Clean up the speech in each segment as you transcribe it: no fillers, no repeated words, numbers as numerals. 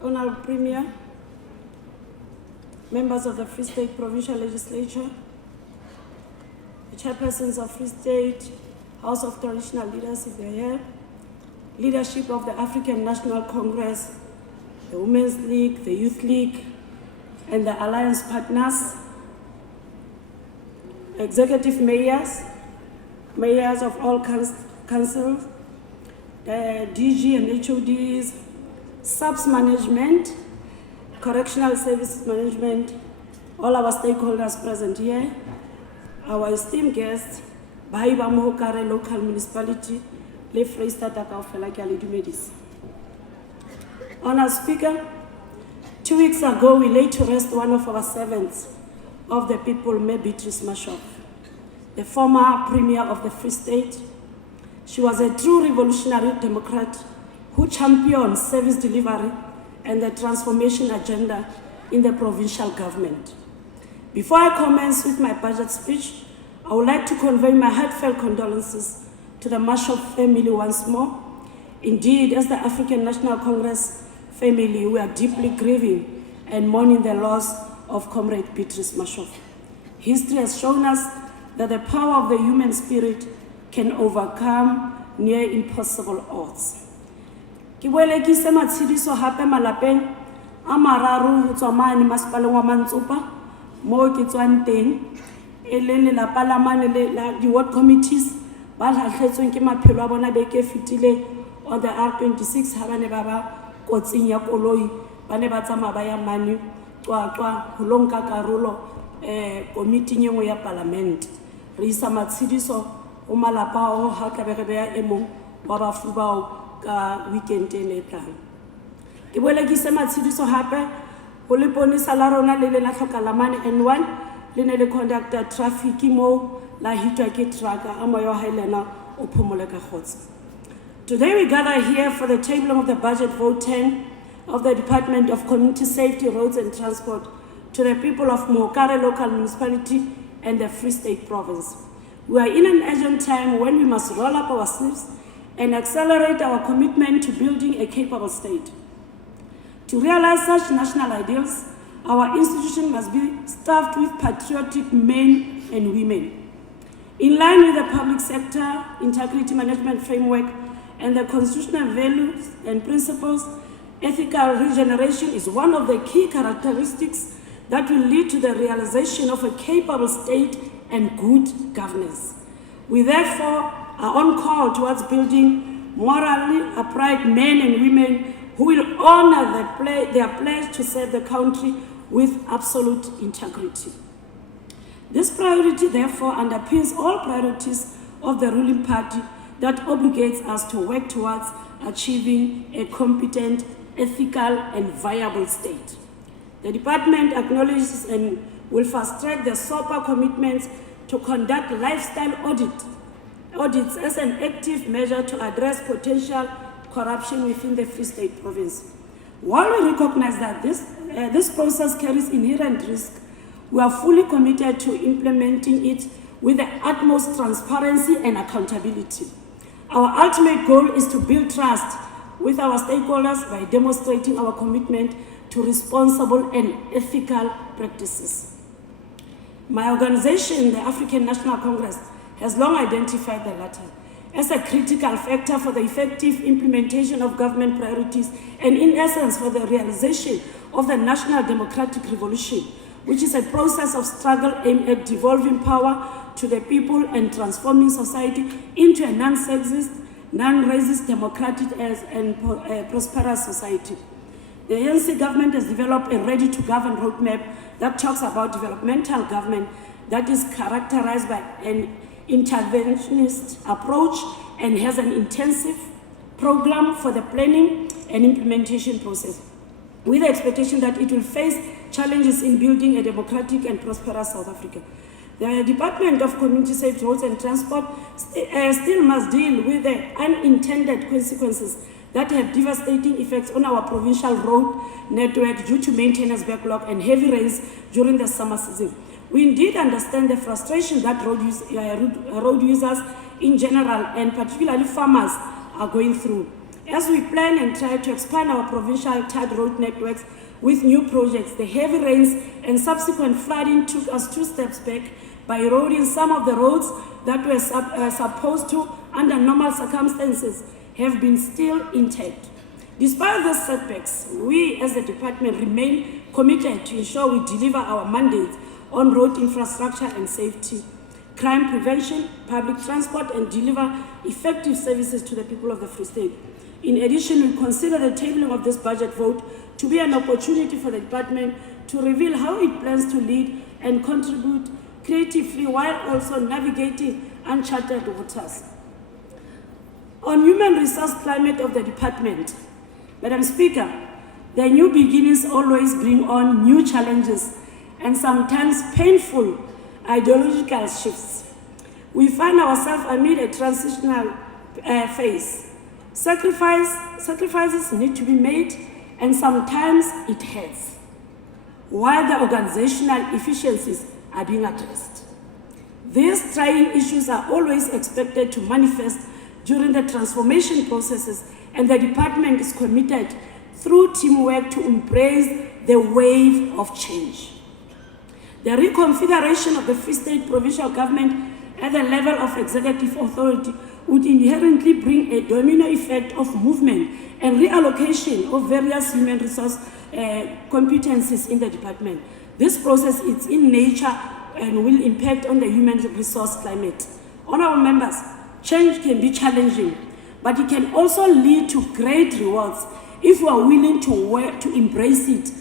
Honourable Premier, members of the Free State Provincial Legislature, the chairpersons of Free State, House of Traditional Leaders if they're here, leadership of the African National Congress, the Women's League, the Youth League, and the Alliance partners, executive mayors, mayors of all councils, the DG and HODs, subs management, correctional services management, all our stakeholders present here, our esteemed guests, Baiba Mohokare local municipality, Le Freistata kaofela ke a le dumedisa. Honourable Speaker, 2 weeks ago we laid to rest one of our servants of the people, Ms. Beatrice Mashov, the former Premier of the Free State. She was a true revolutionary democrat who championed service delivery and the transformation agenda in the provincial government. Before I commence with my budget speech, I would like to convey my heartfelt condolences to the Mashov family once more. Indeed, as the African National Congress family, we are deeply grieving and mourning the loss of Comrade Beatrice Mashov. History has shown us that the power of the human spirit can overcome near impossible odds. Ke boelekise matshidiso hape malapeng a mararo ho tswa mane masepaleng wa Mantsopa moo ke tswang teng e leng lelapa la mane la di-ward committees ba lahlehetsweng ke maphelo a bona beke fetile on the R26 ha ba ne ba ba kotsing ya koloi ba ne ba tsamaya ba ya mane Qwaqwa ho lo nka karolo committee e nngwe ya parliament. Re isa matshidiso o malapa o ha ka be re beya e mong wa bafu bao ka weekend e letlang. Ke boelekise matshidiso hape ho leponisa la rona le le la tlhoka la mane N1 le ne le conductor traffic mo la hitwa ke trucker a moya wa haelena o phomole ka khotsi. Today we gather here for the tabling of the budget vote 10 of the Department of Community Safety, Roads and Transport to the people of Mohokare local municipality and the Free State province. We are in an urgent time when we must roll up our sleeves and accelerate our commitment to building a capable state. To realize such national ideals, our institution must be staffed with patriotic men and women. In line with the public sector integrity management framework and the constitutional values and principles, ethical regeneration is one of the key characteristics that will lead to the realization of a capable state and good governance. We therefore are on call towards building morally upright men and women who will honor their pledge to serve the country with absolute integrity. This priority therefore underpins all priorities of the ruling party that obligates us to work towards achieving a competent, ethical and viable state. The department acknowledges and will fast-track the SOPA commitments to conduct lifestyle audits as an active measure to address potential corruption within the Free State province. While we recognize that this process carries inherent risk, we are fully committed to implementing it with the utmost transparency and accountability. Our ultimate goal is to build trust with our stakeholders by demonstrating our commitment to responsible and ethical practices. My organization, the African National Congress, has long identified the latter as a critical factor for the effective implementation of government priorities and in essence for the realization of the national democratic revolution, which is a process of struggle aimed at devolving power to the people and transforming society into a non-sexist, non-racist, democratic and prosperous society. The ANC government has developed a ready-to-govern roadmap that talks about developmental government that is characterized by an interventionist approach and has an intensive program for the planning and implementation process, with the expectation that it will face challenges in building a democratic and prosperous South Africa. The Department of Community Safety, Roads and Transport still must deal with the unintended consequences that have devastating effects on our provincial road network due to maintenance backlog and heavy rains during the summer season. We indeed understand the frustration that road users in general and particularly farmers are going through. As we plan and try to expand our provincial tarred road networks with new projects, the heavy rains and subsequent flooding took us 2 steps back by eroding some of the roads that were supposed to, under normal circumstances, have been still intact. Despite these setbacks, we as a department remain committed to ensure we deliver our mandates on road infrastructure and safety, crime prevention, public transport, and deliver effective services to the people of the Free State. In addition, we consider the tabling of this budget vote to be an opportunity for the department to reveal how it plans to lead and contribute creatively while also navigating uncharted waters. On human resource climate of the department, Madam Speaker, the new beginnings always bring on new challenges and sometimes painful ideological shifts. We find ourselves amid a transitional phase. Sacrifices need to be made, and sometimes it hurts, while the organizational efficiencies are being addressed. These trying issues are always expected to manifest during the transformation processes, and the department is committed through teamwork to embrace the wave of change. The reconfiguration of the Free State provincial government at the level of executive authority would inherently bring a domino effect of movement and reallocation of various human resource competencies in the department. This process is in nature and will impact on the human resource climate. Honourable members, change can be challenging, but it can also lead to great rewards if we are willing to work to embrace it.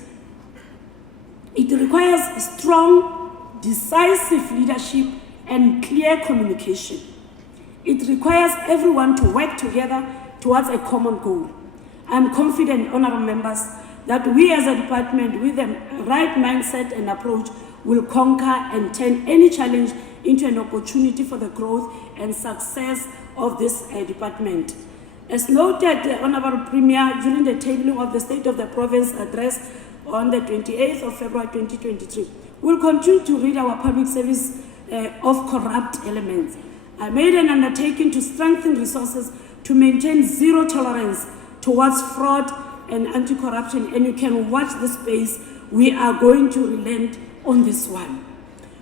It requires strong, decisive leadership and clear communication. It requires everyone to work together towards a common goal. I'm confident, honourable members, that we as a department with the right mindset and approach will conquer and turn any challenge into an opportunity for the growth and success of this department. As noted, the Honourable Premier, during the tabling of the State of the Province address on the 28th of February 2023, will continue to rid our public service of corrupt elements. I made an undertaking to strengthen resources to maintain zero tolerance towards fraud and anti-corruption, and you can watch the space. We are going to relent on this one.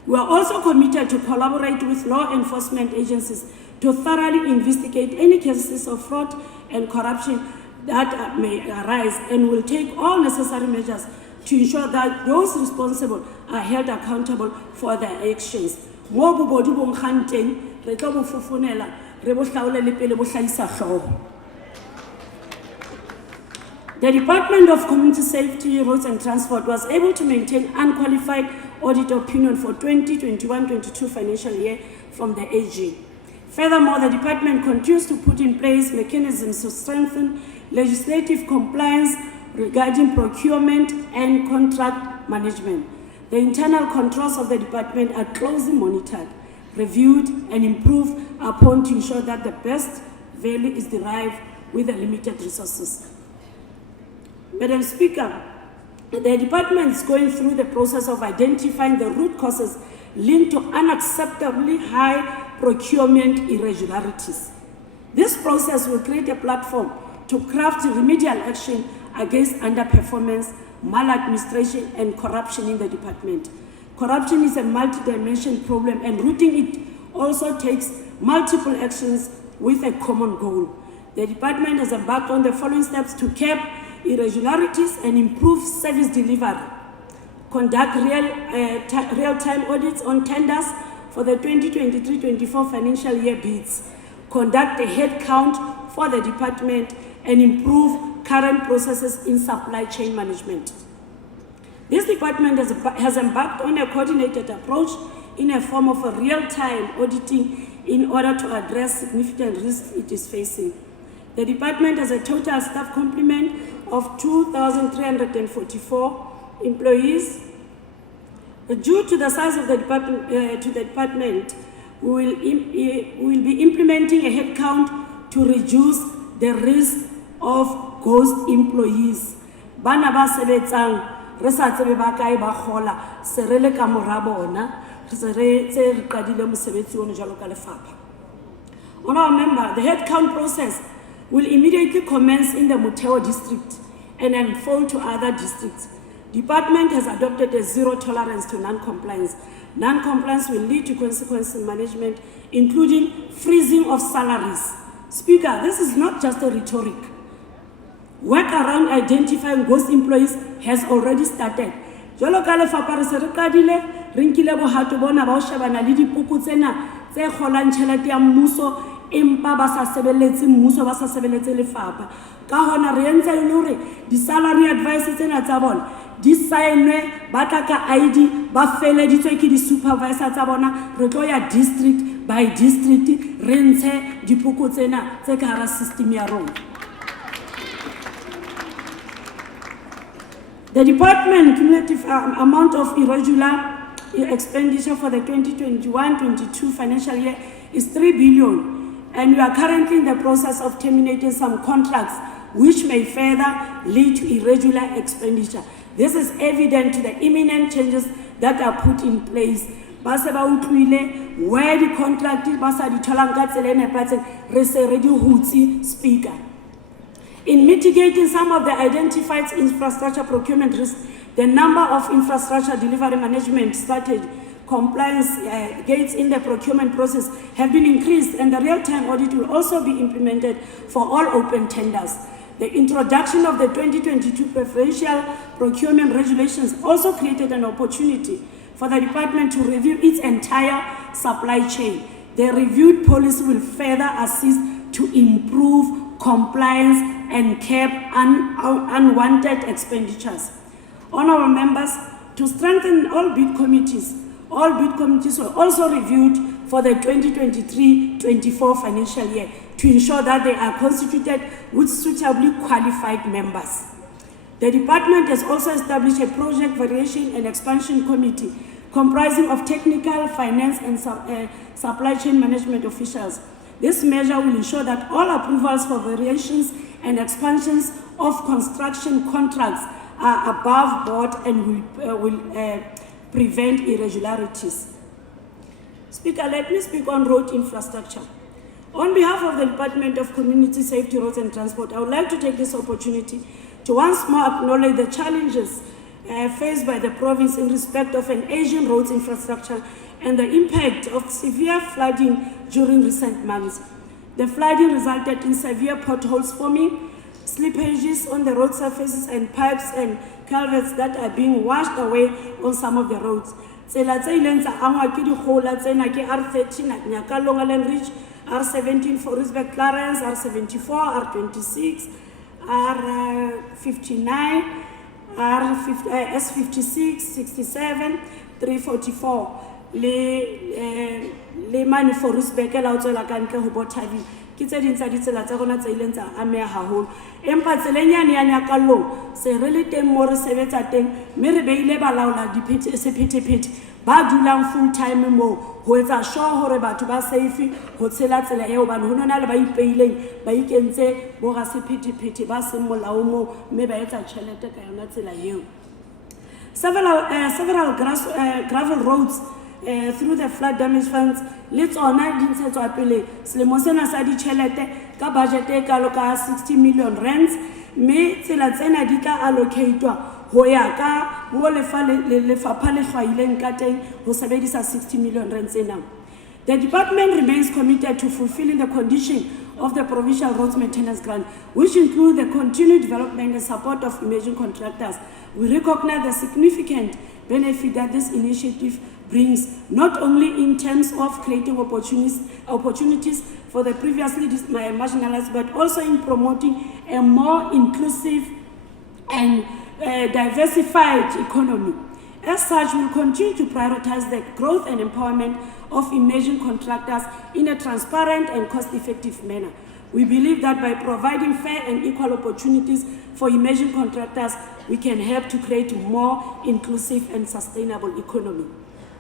We are also committed to collaborate with law enforcement agencies to thoroughly investigate any cases of fraud and corruption that may arise, and will take all necessary measures to ensure that those responsible are held accountable for their actions. The Department of Community Safety, Roads and Transport was able to maintain unqualified audit opinion for 2021-22 financial year from the AG. Furthermore, the department continues to put in place mechanisms to strengthen legislative compliance regarding procurement and contract management. The internal controls of the department are closely monitored, reviewed, and improved upon to ensure that the best value is derived with the limited resources. Madam Speaker, the department is going through the process of identifying the root causes linked to unacceptably high procurement irregularities. This process will create a platform to craft remedial action against underperformance, maladministration, and corruption in the department. Corruption is a multi-dimensional problem, and rooting it also takes multiple actions with a common goal. The department has embarked on the following steps to curb irregularities and improve service delivery: conduct real-time audits on tenders for the 2023-24 financial year bids, conduct a head count for the department, and improve current processes in supply chain management. This department has embarked on a coordinated approach in a form of a real-time auditing in order to address significant risks it is facing. The department has a total staff complement of 2,344 employees. Due to the size of the department, we will be implementing a headcount to reduce the risk of ghost employees. Bana ba sebetsang re sa tsebe ba kae ba gola se re le ka mora bona se re tse re qadile mosebetsi ono jalo ka lefapha. Honourable member, the headcount process will immediately commence in the Motheo district and unfold to other districts. Department has adopted a zero tolerance to non-compliance. Non-compliance will lead to consequences in management, including freezing of salaries. Speaker, this is not just a rhetoric. Work around identifying ghost employees has already started. Jolo ka lefapha re se re qadile re nkile bohato bona ba ho shebana le dipuku tsena tse kgolang tjhelete ya mmuso empa ba sa sebeletse mmuso ba sa sebeletse lefapha ka hona re entse le hore di salary advice tsena tsa bona di signwe ba tla ka ID ba feleditswe ke di supervisor tsa bona re tlo ya district by district re ntshe dipuku tsena tse ka hara system ya rona. The department cumulative amount of irregular expenditure for the 2021-22 financial year is 3 billion, and we are currently in the process of terminating some contracts which may further lead to irregular expenditure. This is evident to the imminent changes that are put in place. Base ba utlwile where the contract ba sa di tholang ka tsela e nepatseng re se re di hutsi, Speaker. In mitigating some of the identified infrastructure procurement risks, the number of infrastructure delivery management strategy compliance gates in the procurement process have been increased, and the real-time audit will also be implemented for all open tenders. The introduction of the 2022 preferential procurement regulations also created an opportunity for the department to review its entire supply chain. The reviewed policy will further assist to improve compliance and curb unwanted expenditures. Honourable members, to strengthen all bid committees were also reviewed for the 2023-24 financial year to ensure that they are constituted with suitably qualified members. The department has also established a project variation and expansion committee comprising of technical, finance and supply chain management officials. This measure will ensure that all approvals for variations and expansions of construction contracts are above board and will prevent irregularities. Speaker, let me speak on road infrastructure. On behalf of the Department of Community Safety, Roads and Transport, I would like to take this opportunity to once more acknowledge the challenges faced by the province in respect of an aging roads infrastructure and the impact of severe flooding during recent months. The flooding resulted in severe potholes forming, slippages on the road surfaces, and pipes and culverts that are being washed away on some of the roads. Tsela tse ileng tsa angwa ke dikgola tsena ke R13 Nyakalong Allen Ridge, R17 for Risbeck Clarence, R74, R26, R59, S56, 67, 344. Le mane for Risbeck la o tswela ka ntle ho Bothabi ke tse ding tsa ditsela tsa rona tse ileng tsa ameha haholo empa tselenyane ya Nyakalong se re le teng mo re sebetsa teng mme re beile balaola sephetephete ba dulang full time mo ho etsa sure hore batho ba safe ho tshela tsela eo bana ho nona le ba ipeileng ba ikentse bo ga sephetephete ba se molao mo mme ba etsa tjhelete ka yona tsela eo. Several gravel roads through the flood damage funds le tsona di ntshetswa pele selemo sena sa ditjhelete ka budget e kalo ka 60 million rands mme tsela tsena di ka allocatwa ho ya ka mo lefapha le hlwaileng ka teng ho sebedisa 60 million rands tsena. The department remains committed to fulfilling the condition of the provincial roads maintenance grant, which include the continued development and support of emerging contractors. We recognize the significant benefit that this initiative brings, not only in terms of creating opportunities for the previously marginalized, but also in promoting a more inclusive and diversified economy. As such, we will continue to prioritize the growth and empowerment of emerging contractors in a transparent and cost-effective manner. We believe that by providing fair and equal opportunities for emerging contractors, we can help to create a more inclusive and sustainable economy.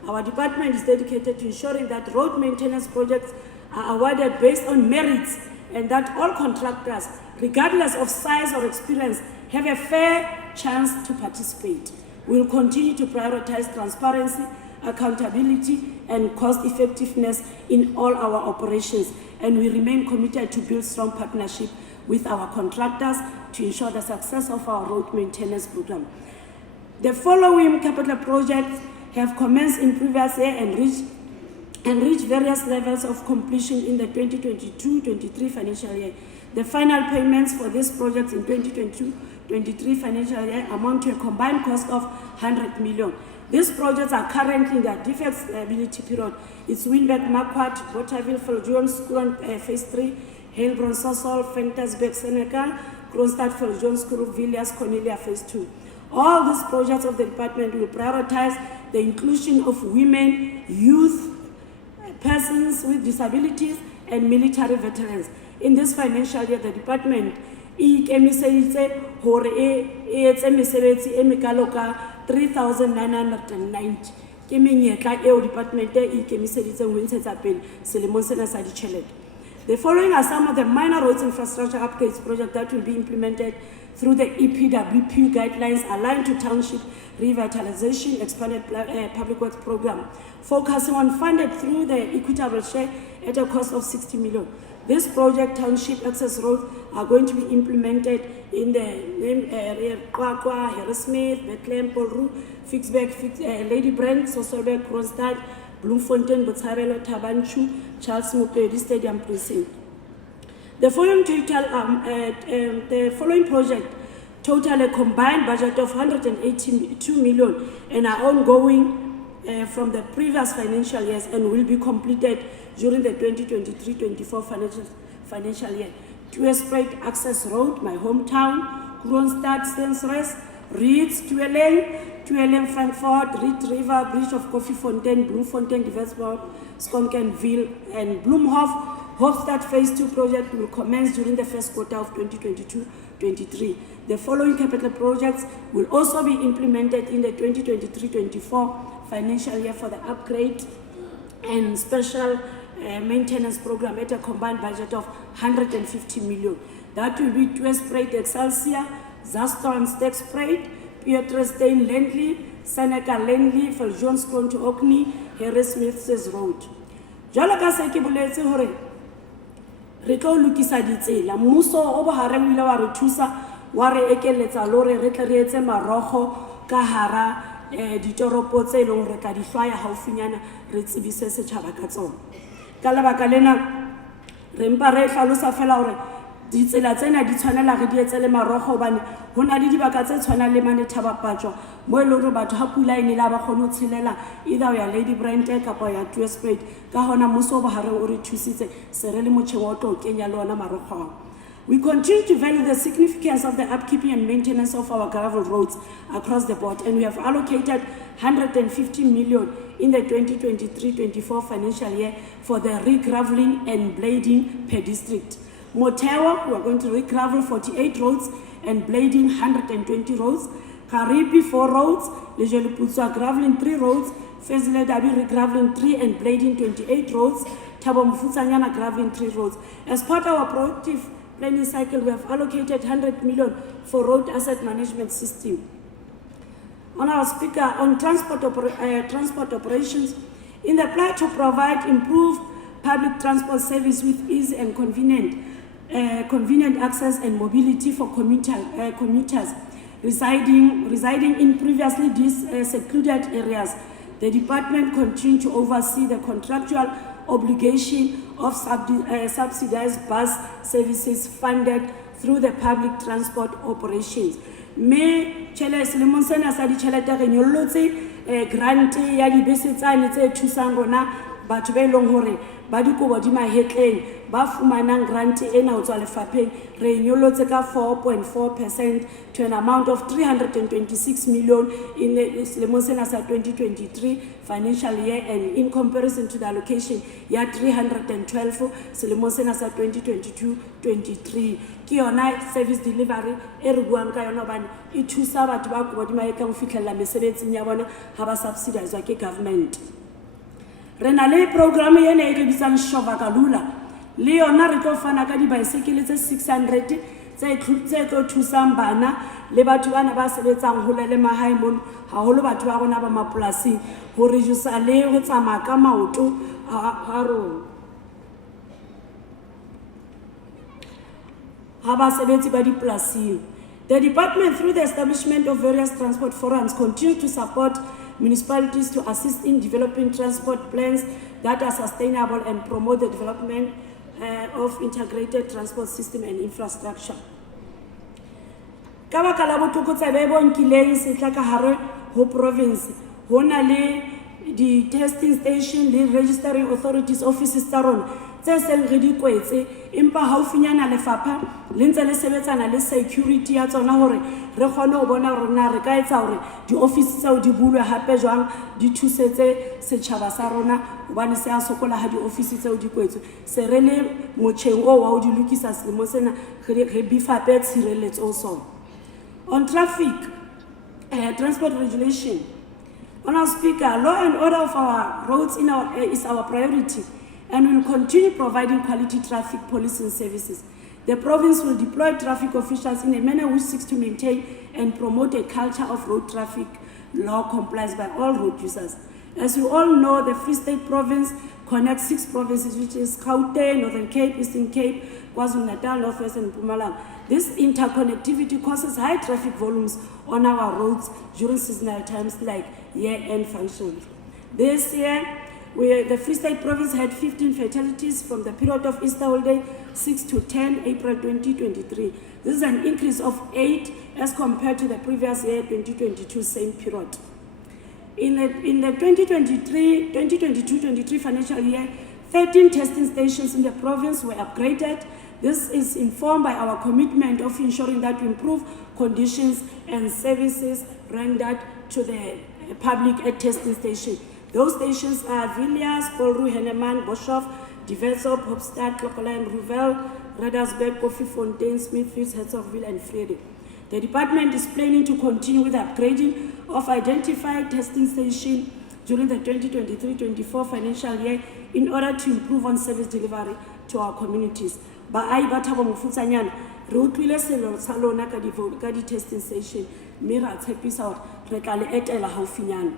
Our department is dedicated to ensuring that road maintenance projects are awarded based on merits and that all contractors regardless of size or experience, have a fair chance to participate. We will continue to prioritize transparency, accountability, and cost effectiveness in all our operations, and we remain committed to build strong partnership with our contractors to ensure the success of our road maintenance program. The following capital projects have commenced in previous year and reached various levels of completion in the 2022-23 financial year. The final payments for these projects in 2022-23 financial year amount to a combined cost of 100 million. These projects are currently in their defectability period. It's Winberg, Marquardt, Botterville, Faljohn, School Phase 3, Heilbron, Sosol, Ventersburg, Senegal, Kronstadt, Faljohn, School, Villiers, Cornelia Phase 2. All these projects of the department will prioritize the inclusion of women, youth, persons with disabilities, and military veterans. In this financial year, the department ikemiseditse hore e etse mesebetsi e mekalo ka 3,990 ke menyetla eo department e ikemiseditseng ho ntshetsa pele selemong sena sa ditjhelete. The following are some of the minor roads infrastructure upgrades projects that will be implemented through the EPWP guidelines aligned to township revitalization expanded public works program, focusing on funded through the equitable share at a cost of 60 million. This project, township access roads, are going to be implemented in the area Kwakwa, Harrismith, Bethlehem, Polru, Fixbeck, Lady Brand, Sosolberg, Kronstadt, Bloemfontein, Botshabelo, Tabanchu, Charles Mopedi Stadium Precinct. The following project total a combined budget of 182 million and are ongoing from the previous financial years and will be completed during the 2023-24 financial year. Tweespruit Access Road, my hometown, Kronstadt, Stensres, Reeds, Tuelen, Frankfurt, Reed River, Bridge of Koffiefontein, Bloemfontein, Diversburg, Skonkenville, and Bloemhof. Hofstad Phase 2 project will commence during the first quarter of 2022-23. The following capital projects will also be implemented in the 2023-24 financial year for the upgrade and special maintenance program at a combined budget of 150 million. That will be Tweespruit Excelsior, Zaston Stegspruit, Pieterstein Lendley, Seneca Lendley, Faljohn Skron to Orkney, Harrismith's Road. Jwalo ka se ke boletse hore re tlo lokisa ditsela, mmuso o bohareng o ile wa re thusa wa re ekeletsa lore re tle re etse marogo ka hara ditoropo tse leng re ka di hlwaya haufinyana re tsebise setjhaba ka tsona. Ka lebaka lena re mpa re hlalosa fela hore ditsela tsena di tshwanela re di etsele marogo hobane ho na le dibaka tse tshwanang le mane Thabapatjwa mo e leng hore batho ha pula ene la ba kgone ho tshelela either ya Lady Brand kapa ya Tweespruit ka hona mmuso o bohareng o re thusitse se re le motjheng wa tlo kenya le ona marogo. We continue to value the significance of the upkeeping and maintenance of our gravel roads across the board, and we have allocated 150 million in the 2023-24 financial year for the re-graveling and blading per district. Motewa, we are going to re-gravel 48 roads and blading 120 roads. Karipi 4 roads, Lejeluputswa graveling 3 roads, Fezile Dabi re-graveling 3 and blading 28 roads, Thabo Mfutsanyana graveling 3 roads. As part of our proactive planning cycle, we have allocated 100 million for road asset management system. On our speaker on transport operations, in the plan to provide improved public transport service with ease and convenient access and mobility for commuters residing in previously secluded areas, the department continues to oversee the contractual obligation of subsidized bus services funded through the public transport operations. Me chele selemong sena sa ditjhelete re nyollotse grant ya dibese tsane tse thusang rona batho ba eleng hore ba dikobo di mahetleng ba fumanang grant ena ho tswa lefapheng re nyollotse ka 4.4% to an amount of 326 million in the selemong sena sa 2023 financial year, and in comparison to the allocation ya 312 selemong sena sa 2022-23 ke yona service delivery e re buang ka yona hobane e thusa batho ba kobo di mahetleng ho fihlella mesebetsing ya bona ha ba subsidizwa ke government. Re na le program ena e re bitsang Shova Kalula le yona re tlo fana ka di bicycle tse 600 tse tlo thusang bana le batho bana ba sebetsang hole le mahae mono haholo batho ba rona ba mapolasing ho reduce le ho tsamaya ka maoto ha rona. The department, through the establishment of various transport forums, continues to support municipalities to assist in developing transport plans that are sustainable and promote the development of integrated transport system and infrastructure. Ka baka la botlokotsebe bo nkileng setla ka hare ho province ho na le di testing station le registering authorities offices tsa rona tse seng re di kwetse empa haufinyana lefapha le ntse le sebetsana le security ya tsona hore re kgone ho bona hore na re ka etsa hore di office tseo di bulwe hape jwang di thusetse setjhaba sa rona hobane se a sokola ha di office tseo di kwetswe se re le motjheng o wa ho di lokisa selemo sena re bifape tshireletso sona. On traffic transport regulation, Honourable Speaker, law and order of our roads is our priority, and will continue providing quality traffic policing services. The province will deploy traffic officials in a manner which seeks to maintain and promote a culture of road traffic law compliance by all road users. As you all know, the Free State Province connects 6 provinces, which is Gauteng, Northern Cape, Eastern Cape, KwaZulu-Natal, Northwest, and Mpumalanga. This interconnectivity causes high traffic volumes on our roads during seasonal times like year-end functions. This year, the Free State Province had 15 fatalities from the period of Easter holiday, 6 to 10 April 2023. This is an increase of 8 as compared to the previous year, 2022, same period. In the 2022-23 financial year, 13 testing stations in the province were upgraded. This is informed by our commitment of ensuring that we improve conditions and services rendered to the public at testing stations. Those stations are Villiers, Polru, Henneman, Boshoff, Diversop, Hopstad, Klokoline, Ruvel, Reddersburg, Koffiefontein, Smithfields, Herzogsville, and Vrede. The department is planning to continue with the upgrading of identified testing stations during the 2023-24 financial year in order to improve on service delivery to our communities. Baahi ba Thabo Mofutsanyana re utlwile sello sa lona ka di testing station mme ra tshepisa hore re tla le etela haufinyana.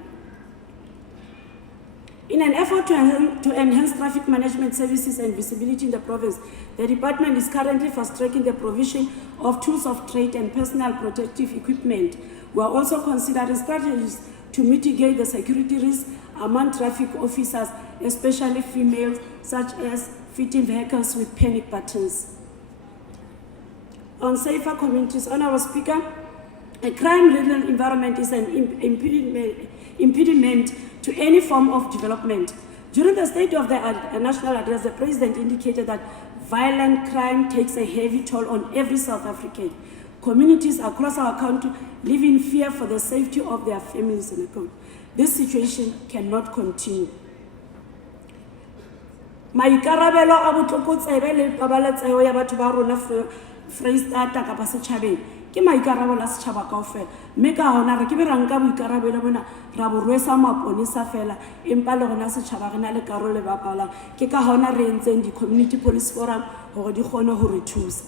In an effort to enhance traffic management services and visibility in the province, the department is currently fast-tracking the provision of tools of trade and personal protective equipment. We are also considering strategies to mitigate the security risks among traffic officers, especially females, such as fitting vehicles with panic buttons. On safer communities, Honourable Speaker, a crime-ridden environment is an impediment to any form of development. During the State of the National Address, the President indicated that violent crime takes a heavy toll on every South African. Communities across our country live in fear for the safety of their families and account. This situation cannot continue. Maikarabelo a botlokotsebe le pabaletsego ya batho ba rona Freistata kapa setjhabeng ke maikarabelo a setjhaba kaofela mme ka hona re ke be ra nka boikarabelo bona ra bo rwesa maponesa fela empa le gona setjhaba re na le karolo le bapalang ke ka hona re entseng di-community police forum hore di kgone ho re thusa.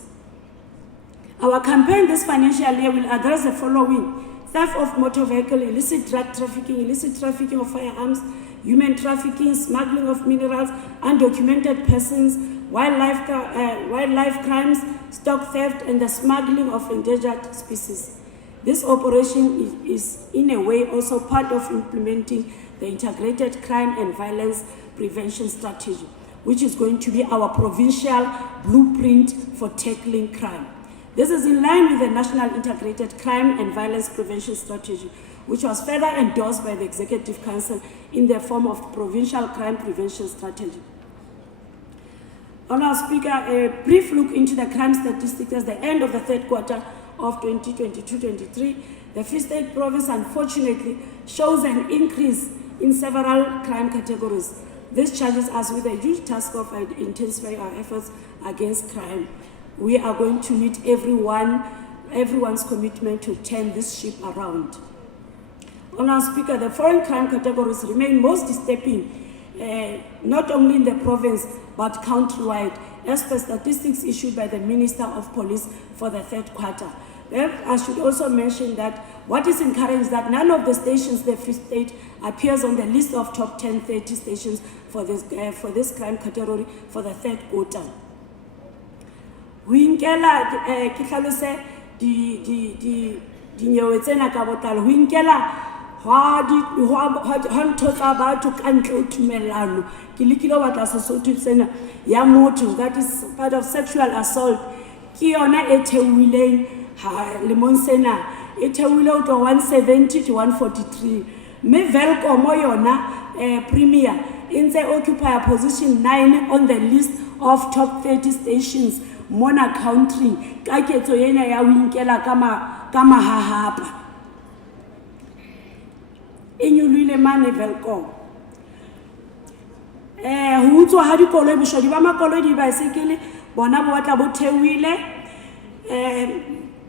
Our campaign this financial year will address the following: theft of motor vehicle, illicit drug trafficking, illicit trafficking of firearms, human trafficking, smuggling of minerals, undocumented persons, wildlife crimes, stock theft, and the smuggling of endangered species. This operation is in a way also part of implementing the integrated crime and violence prevention strategy, which is going to be our provincial blueprint for tackling crime. This is in line with the National Integrated Crime and Violence Prevention Strategy, which was further endorsed by the Executive Council in the form of Provincial Crime Prevention Strategy. Honourable Speaker, a brief look into the crime statistics at the end of the third quarter of 2022-23. The Free State Province, unfortunately, shows an increase in several crime categories. This charges us with a huge task of intensifying our efforts against crime. We are going to need everyone's commitment to turn this ship around. Honourable Speaker, the foreign crime categories remain most disturbing, not only in the province, but countrywide, as per statistics issued by the Minister of Police for the third quarter. Then I should also mention that what is encouraging is that none of the stations in the Free State appears on the list of top 10-30 stations for this crime category for the third quarter. We inkela ke hlalose di nyewe tsena ka botlalo ho inkela ha ntho tsa batho ka ntle ho tumellano ke lekile ho batla Sesotho tsena ya motho, that is part of sexual assault, ke yona e theohileng lemong sena e theohile ho tloha 170 to 143 mme Velkom yona Premier e ntse occupy position 9 on the list of top 30 stations mona country ka ketso yena ya ho inkela ka mahahapa e nyolile mane Velkom ho utswa ha dikoloi boshodi ba makoloi di bicycle bona bo batla bo theohile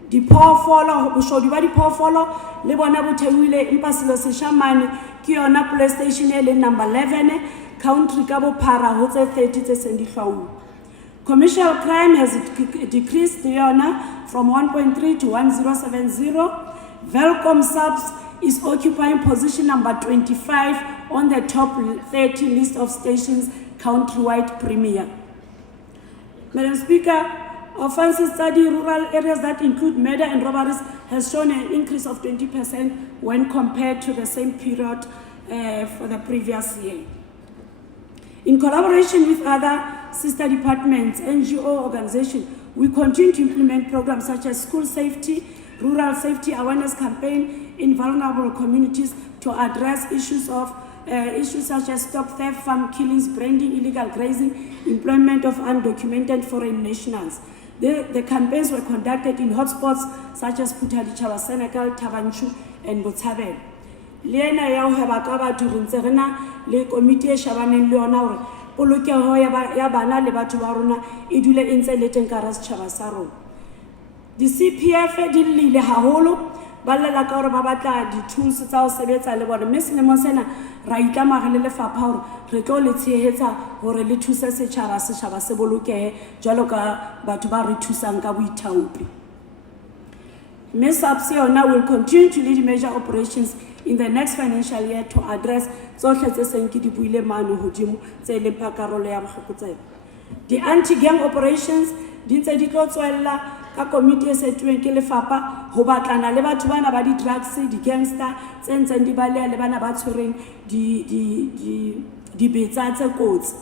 diphoofolo boshodi ba diphoofolo le bona bo theohile empa selo se shamane ke yona police station e le number 11 country ka bophara ho tse 30 tse seng di hlauwa. Commercial crime has decreased from 1.3 to 1070. Velkom subs is occupying position number 25 on the top 30 list of stations countrywide Premier. Madam Speaker, offences study rural areas that include murder and robberies has shown an increase of 20% when compared to the same period for the previous year. In collaboration with other sister departments, NGO organizations, we continue to implement programs such as school safety, rural safety awareness campaign in vulnerable communities to address issues such as stock theft, farm killings, branding, illegal grazing, employment of undocumented foreign nationals. The campaigns were conducted in hotspots such as Putadichawa, Senegal, Tabanchu, and Botshabelo. Lena ya ho ba ka batho re ntse rena le komiti e shabaneng le yona hore polokeho ya bana le batho ba rona e dule e ntse le teng ka ra setjhaba sa rona. Di CPF di lile haholo ba lela ka hore ba batla di-tools tsa ho sebetsa le bona mme selemong sena ra itlama le lefapha hore re tlo le tshehetsa hore le thuse setjhaba se bolokehe jwalo ka batho ba re thusang ka boithaopi. MEC yona will continue to lead major operations in the next financial year to address tsohle tse seng ke di buile mane hodimo tse le pakarolo ya bokgokotsebe. The anti-gang operations di ntse di tlo tswella ka komiti e setuweng ke lefapha ho batlana le batho bana ba di-drugs, di-gangster tse ntseng di baleha le bana ba tshwereng di betsa tse kotsi.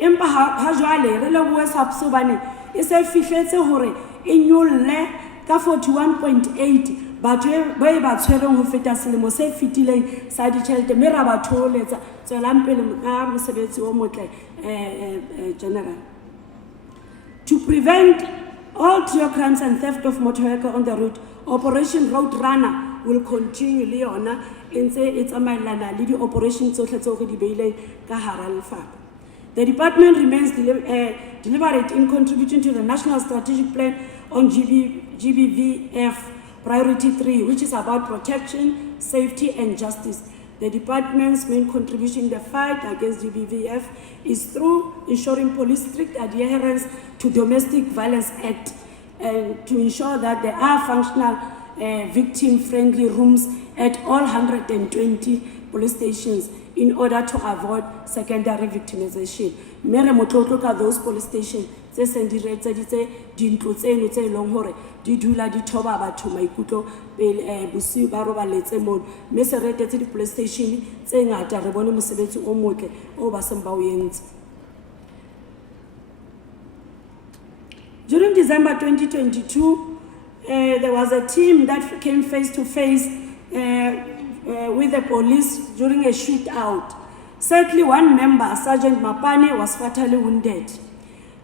Empa ha jwale re lebohe SAPS hobane e se fihletse hore e nyolle ka 41.8 batho ba ba tshwereng ho feta selemo se fitileng sa ditjhelete mme ra ba tholetsa tswelang pele ka mosebetsi o motle general. To prevent all trio crimes and theft of motor vehicle on the road, Operation Road Runner will continue le yona ntse e tsamaelana le di operations tsohle tseo re di beileng ka hara lefapha. The department remains deliberate in contributing to the National Strategic Plan on GBVF Priority 3, which is about protection, safety, and justice. The department's main contribution in the fight against GBVF is through ensuring police strict adherence to Domestic Violence Act and to ensure that there are functional victim-friendly rooms at all 120 police stations in order to avoid secondary victimization. Mere motlotlo ka those police stations tse seng di retseditse dintlo tseno tse leng hore di dula di thoba batho maikutlo pele bosiu ba robaletse mono mme se retetse di police station tse ngata re bone mosebetsi o motle o ba seng ba o entse. During December 2022, there was a team that came face to face with the police during a shootout. Sadly, one member, Sergeant Mapane, was fatally wounded.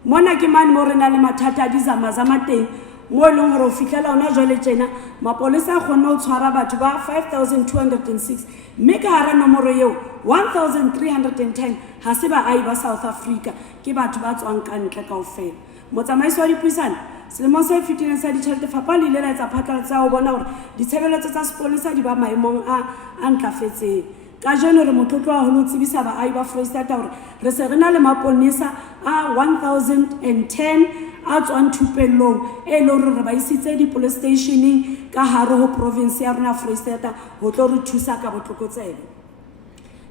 Mona ke man mo rena le mathata di zama teng mo leng hore o fitlela ona jwale tjena mapolisa a kgone ho tshwara batho ba 5206 mme ka hara nomoro eo 1310 ha se baahi ba South Africa ke batho ba tswang ka ntle kaofela. Motsamaisi wa dipuisano selemong se fetileng sa ditjhelete fapa le ile la etsa phatlalatsa ho bona hore ditshebeletso tsa sepolesa di ba maemong a ntlafetseng. ka jeno re motlotlo wa holo tsebisa baahi ba Freistata hore re se re na le maponesa a 1010 a tswang thupellong e le hore re ba isitse di-police stationeng ka hare ho province ya rona Freistata ho tlo re thusa ka botlokotsebe.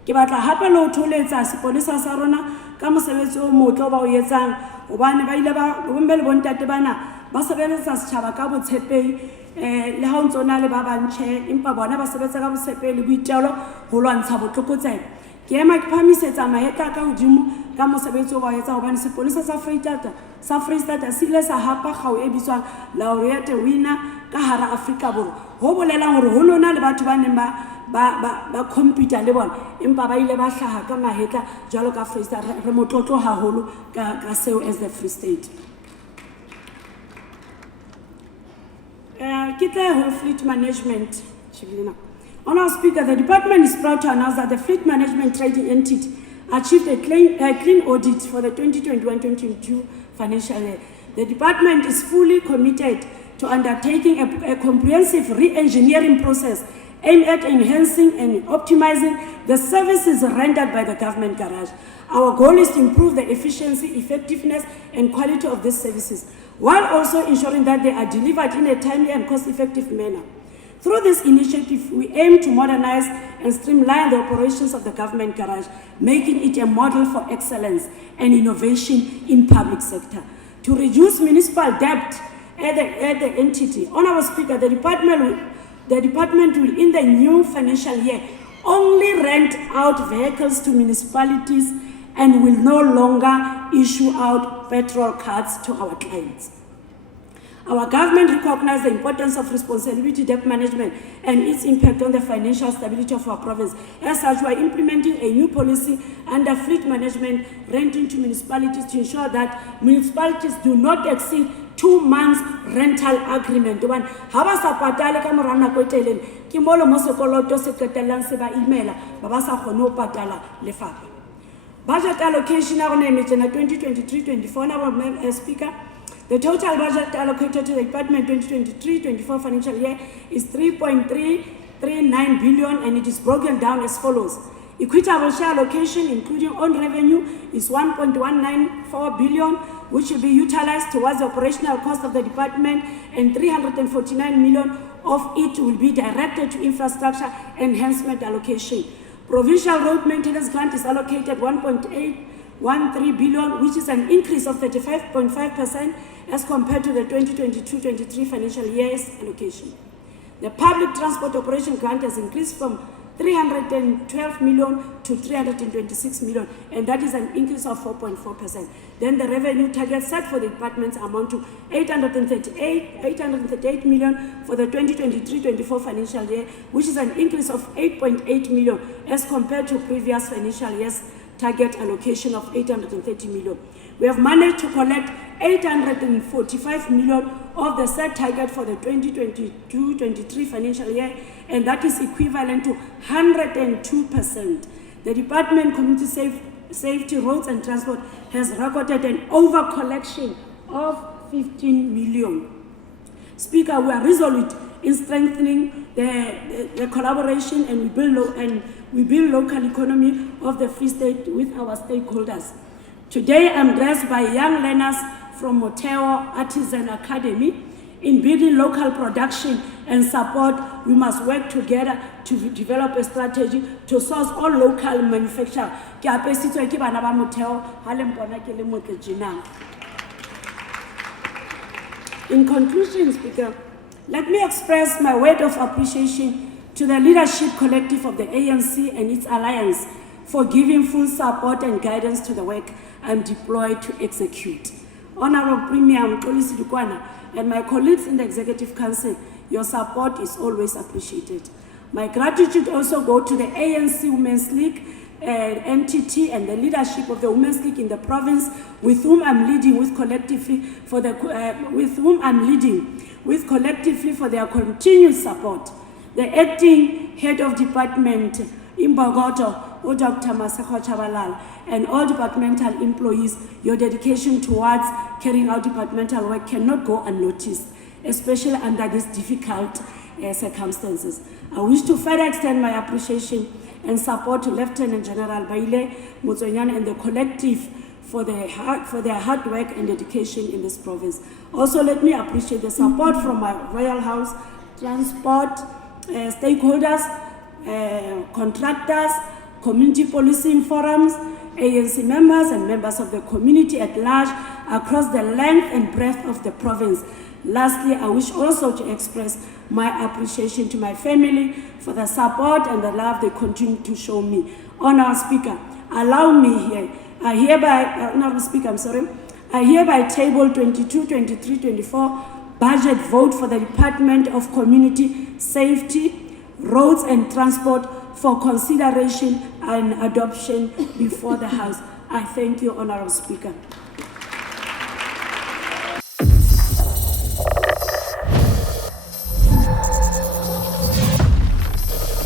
Ke batla hape le ho tholetsa seponesa sa rona ka mosebetsi o motle ba o etsang hobane ba ile ba bombe le bontate bana ba sebeletsa setjhaba ka botshepehi le ha o ntsona le ba bantjhe empa bona ba sebetsa ka botshepehi le boitelo ho lwantsha botlokotsebe. Ke ema ke phamisetsa mahetla ka hodimo ka mosebetsi o ba o etsang hobane seponesa sa Freistata se ile sa hapa kgau e bitswang laureate winner ka hara Afrika Borwa ho bolelang hore ho lona le batho ba neng ba computer le bona empa ba ile ba hlaha ka mahetla jwalo ka Freistata re motlotlo haholo ka seo as the Free State. Fleet management. Honourable Speaker, the department is proud to announce that the fleet management trading entity achieved a clean audit for the 2021-2022 financial year. The department is fully committed to undertaking a comprehensive re-engineering process aimed at enhancing and optimizing the services rendered by the government garage. Our goal is to improve the efficiency, effectiveness, and quality of these services, while also ensuring that they are delivered in a timely and cost-effective manner. Through this initiative, we aim to modernize and streamline the operations of the government garage, making it a model for excellence and innovation in public sector. To reduce municipal debt at the entity, Honourable Speaker, the department will, in the new financial year, only rent out vehicles to municipalities and will no longer issue out petrol cards to our clients. Our government recognizes the importance of responsibility debt management and its impact on the financial stability of our province. As such, we are implementing a new policy under fleet management renting to municipalities to ensure that municipalities do not exceed 2 months rental agreement. One, haba sa patale ka mora nako e telele ke molo mo sekoloto se qetellang se ba imela ba ba sa kgone ho patala lefapha. Budget allocation ya rona e metjena 2023-24 na Speaker. The total budget allocated to the department 2023-24 financial year is 3.339 billion, and it is broken down as follows. Equitable share allocation, including own revenue, is 1.194 billion, which will be utilized towards the operational cost of the department, and 349 million of it will be directed to infrastructure enhancement allocation. Provincial road maintenance grant is allocated 1.813 billion, which is an increase of 35.5% as compared to the 2022-23 financial year's allocation. The public transport operation grant has increased from 312 million to 326 million, and that is an increase of 4.4%. Then the revenue target set for the departments amount to 838 million for the 2023-24 financial year, which is an increase of 8.8 million as compared to previous financial year's target allocation of 830 million. We have managed to collect 845 million of the set target for the 2022-23 financial year, and that is equivalent to 102%. The Department Community Safety, Roads and Transport has recorded an over-collection of 15 million. Speaker, we are resolute in strengthening the collaboration, and we build local economy of the Free State with our stakeholders. Today, I'm dressed by young learners from Letsoho Artisan Academy. In building local production and support, we must work together to develop a strategy to source all local manufacture. In conclusion, Speaker, let me express my word of appreciation to the leadership collective of the ANC and its alliance for giving full support and guidance to the work I'm deployed to execute. Honourable Premier Mxolisi Dukwana and my colleagues in the Executive Council, your support is always appreciated. My gratitude also goes to the ANC Women's League entity and the leadership of the Women's League in the province, with whom I'm leading collectively for their continued support. The acting head of department in Bogoto, Dr. Masako Chabalal, and all departmental employees, your dedication towards carrying out departmental work cannot go unnoticed, especially under these difficult circumstances. I wish to further extend my appreciation and support to Lieutenant General Baile Motsonyane and the collective for their hard work and dedication in this province. Also, let me appreciate the support from my Royal House, transport, stakeholders, contractors, community policing forums, ANC members and members of the community at large across the length and breadth of the province. Lastly, I wish also to express my appreciation to my family for the support and the love they continue to show me. Honourable Speaker, allow me here. I hereby table 22, 23, 24 budget vote for the Department of Community Safety, Roads and Transport for consideration and adoption before the House. I thank you, Honourable Speaker.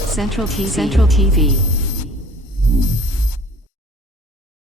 Central TV.